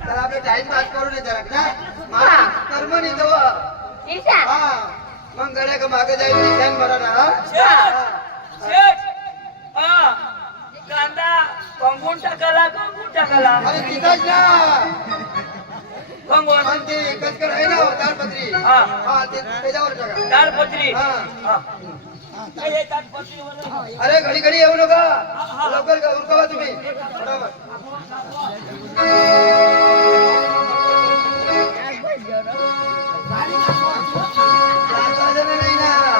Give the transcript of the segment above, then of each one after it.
तर आपलं time pass करू नये जरा ना कर्म नाही तो मग गड्या का मागे जाईल निशान मरा ना कांदा कंगून टाकाला अरे तिथंच ना कंगून पण ते कचकड आहे ना ताडपत्री त्याच्यावर टाका ताडपत्री अरे घडी घडी येऊ नका लवकर उरकावा तुम्ही नाही ना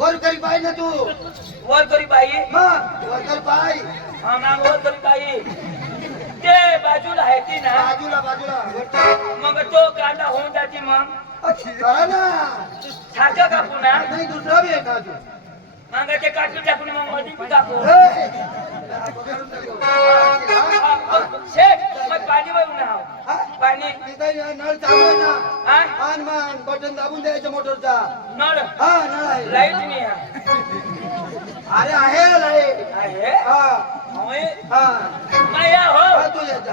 वर करी पाय ना तू वर करी बाई मग वर कर पाय वर करी बाई ते बाजूला आहे ती ना बाजूला मग तो कांदा होऊन जाते मग करा ना छाचा कापू ना नाही दुसरा बी आहे का तू मग ते काटून टाकून मग मध्ये बी कापू शेठ मग पाणी वरून ना पाणी नळ चालू आहे ना मान मान बटन दाबून द्यायचं मोटरचा नळ नळ आहे लाईट नाही अरे आहे लाईट आहे हा माया हो तू येत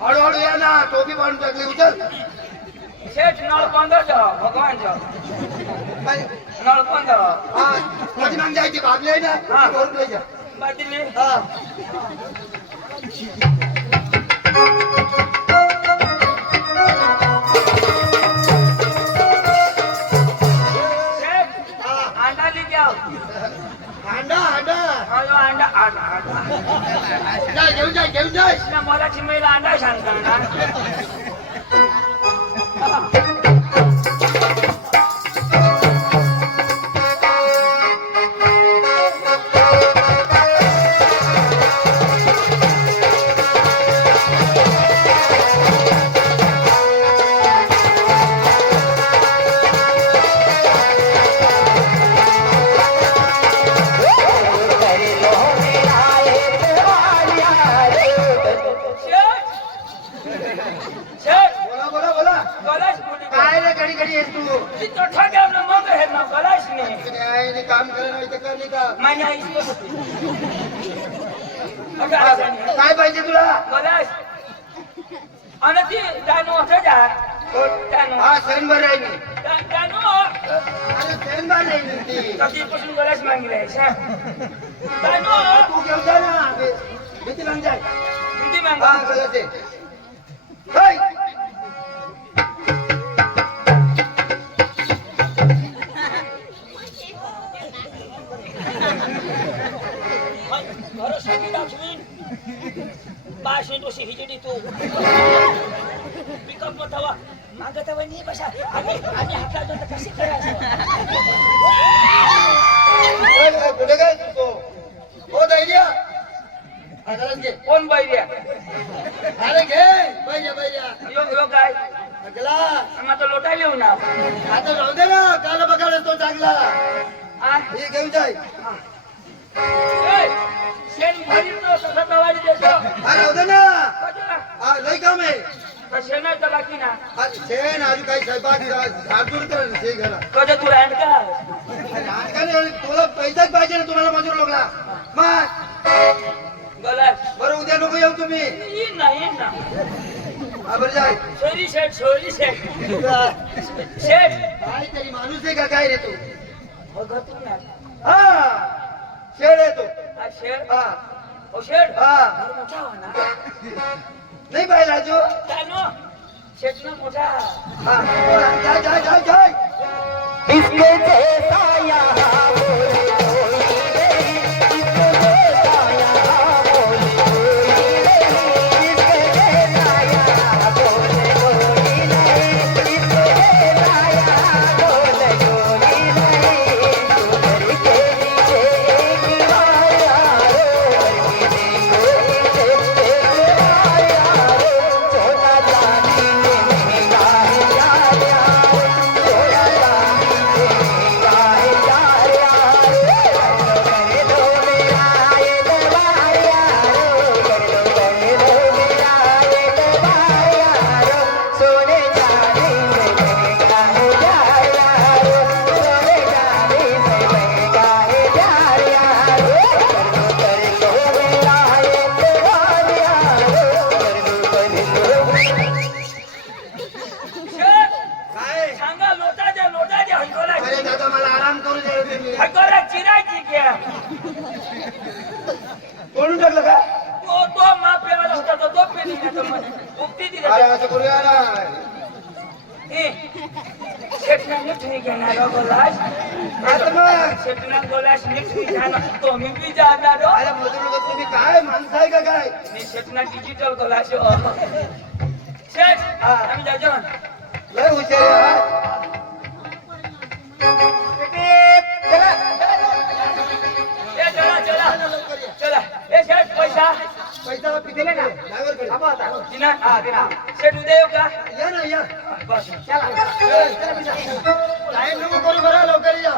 हळूहळू या ना टोपी बांधून टाकली उचल शेठ नळ बंद जाओ भगवान जाओ नळ बंद कधी मग जायची भागली आहे ना करून द्यायच्या बाटली अंडा ले जाओ अंडा अंडा अंडा अंडा घेऊन जाय मराठी महिला अंडा सांगता ना काम करणार काय पाहिजे तुला आणि ती जानू असं जा हा सैनभर आहे जानू सैनभर नाही कधीपासून गलास मागितलाय जानू तू घेऊन जा ना किती माग जाय किती माग गलास दोषी हिजडी तू पिकअप मतावा मागत नाही बसा आम्ही हातला दोन कशी करायचं कुठे काय हो धैर्य कोण बैर्या अरे घे बैर्या यो काय गेला मग तो लोटा लिहू ना आता राहू दे ना काल बघायला तो चांगला हे घेऊन जाय शेण भरी तो तसा तवाडी देतो राहू दे ना लय काम आहे शेणा शेण अजून काही स्वयंपाक झाडझूड कर ते घरा कधी तू राहत का तुला पैसाच पाहिजे ना तुम्हाला मजूर लोकला मग गलास बरं उद्या नको येऊ तुम्ही येईन ना हा बरं जाय सोरी शेठ शेठ काहीतरी माणूस आहे का काय रे तू बघ तू ना हा शेड आहे तो हा शेठ हा ओ शेठ हा मोठा हो ना नाही पाहिला जो चालो शेठ ना मोठा हा जाय जाय जाय जाय इसके जैसा यहाँ बोले कोई नहीं, इसके जैसा यहाँ बोले कोई नहीं, इसके जैसा यहाँ बोले कोई नहीं, इसके जैसा यहाँ बोले कोई नहीं। सुंदर के नीचे एक माया रो, नीचे एक माया रो, सोना चांदी के महंगा है प्यार, सोना शेठ काय सांगा लोटा दे हलकोला अरे दादा मला आराम करू द्या रे तुम्ही हलकोला चिरायची घ्या तोडून टाकलं का तो माप पेवायला होता तो पेली घेतो म्हणे उक्ती दिली अरे असं करूया ना शेठना नीट नाही घेणार गोलास आता मग शेठना गोलास नीट नाही घेणार तुम्ही बी जाणार हो. अरे मजूर लोक तुम्ही काय माणसं आहे का काय मी शेठना डिजिटल गोलास शेठ आम्ही जायचो ना लय हुशार आहे हा. चला ए शेठ पैसा पैसा दिले ना ड्रायव्हर दिना शेठ उद्या येऊ का या ना या बस टाइम नको करू बरं लवकर या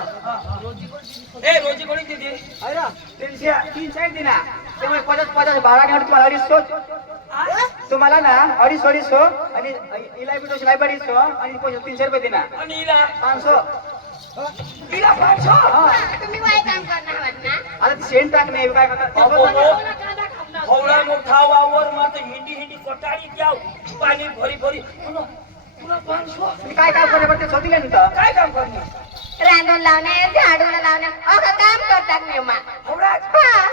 ए रोजी कोणी दिली आहे ना 300 दिना त्यामुळे 50 12 घंटे तुम्हाला 250 तुम्हाला ना 250 आणि इलायबिटोश लायब्ररीसो आणि 300 रुपये दिना आणि हिला 500 हिला 500 तुम्ही वाय काम करणार आहात ना आता ते शेण टाकणे काय करतात हवळा मोठा वावर मात्र हिंडी कोटाळी द्याव पाणी भरी तुला 500 तुम्ही काय काम करणे पडते सोडले नंतर काय काम करणार रांधून लावणे झाडून लावणे अगं काम करतात मी मा हवळा हा.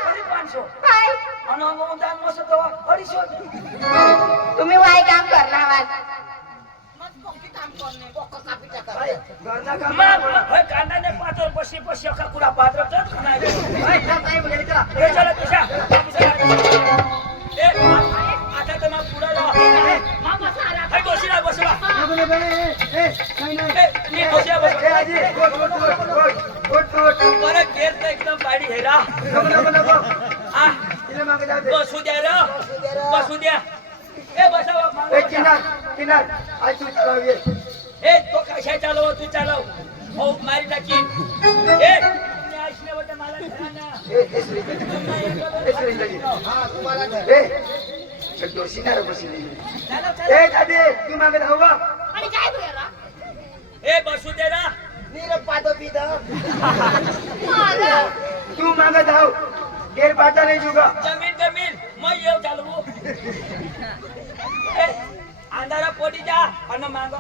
तरी 500 काय आणि अनुदान मस्त तेव्हा 250 तुम्ही वाय काम करणार आहात घरचा काम कांदा पात्र पशी अख्खा कुडा पात्र चढ खाणार चला चला तुझ्या आता तर मग पुढे जा गोशीला बसवा परत घेत नाही एकदम पाडी हेरा बसू द्या र बसू द्या ए बसावा ए तो कशा चालव तू चालव हो मारी टाकी ए मला घराना आणि काय बोलला ए बसू दे ना तू मागत आहो गेर पाटा नाही जुगा जमीन मग येऊ चालवू ए अंधारा पोटी जा आणि माग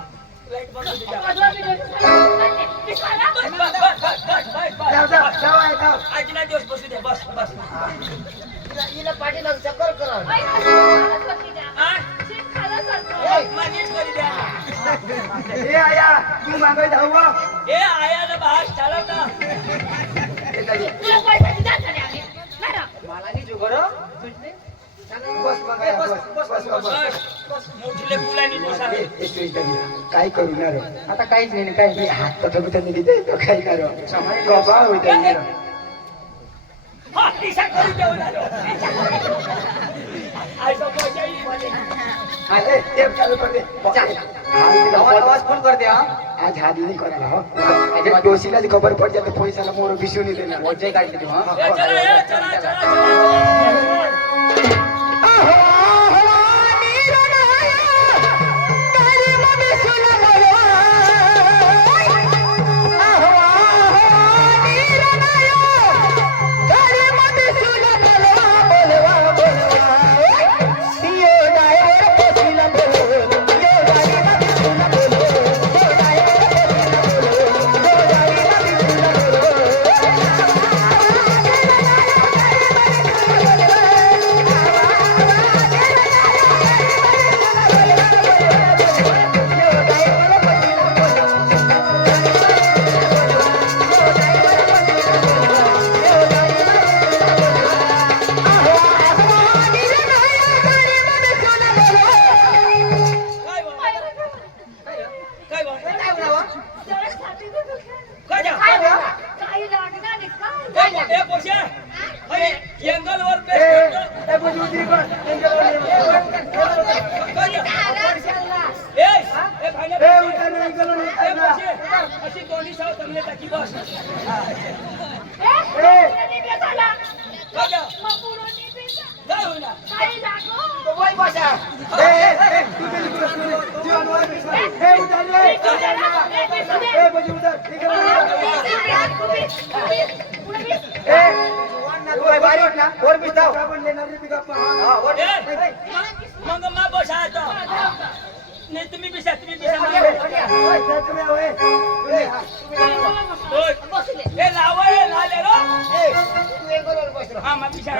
लाईट बंद होती जा आज ना दिवस बसू दे बस मागेच करी द्या हे आया तू मागत आहो ए आया ना बाहेर चालव ना मला नाही जुगर बस बस मोठीले फुलांनी दिसा काय करू ना रे आता काहीच नाही काय मी हात पटपट निघते तो काय करू गबा होता हा दिशा करू देऊ ना आयसो पोचाई अरे ते चालू कर दे आवाज फुल कर दे आज हात नाही करायला हो डोशीला खबर पड जाते पैशाला मोर बिशून येते ना मोजे काढते तू हा ए चला आहो, आहो, नीर नाया, अशी दोन्ही सव चांगले टाकी बस बघा काय होईना वय बसा वर बीस जाऊ ए, मग मा बस आता नाही तुम्ही बिशा हे लाव हे लाले रो हा मग बिशा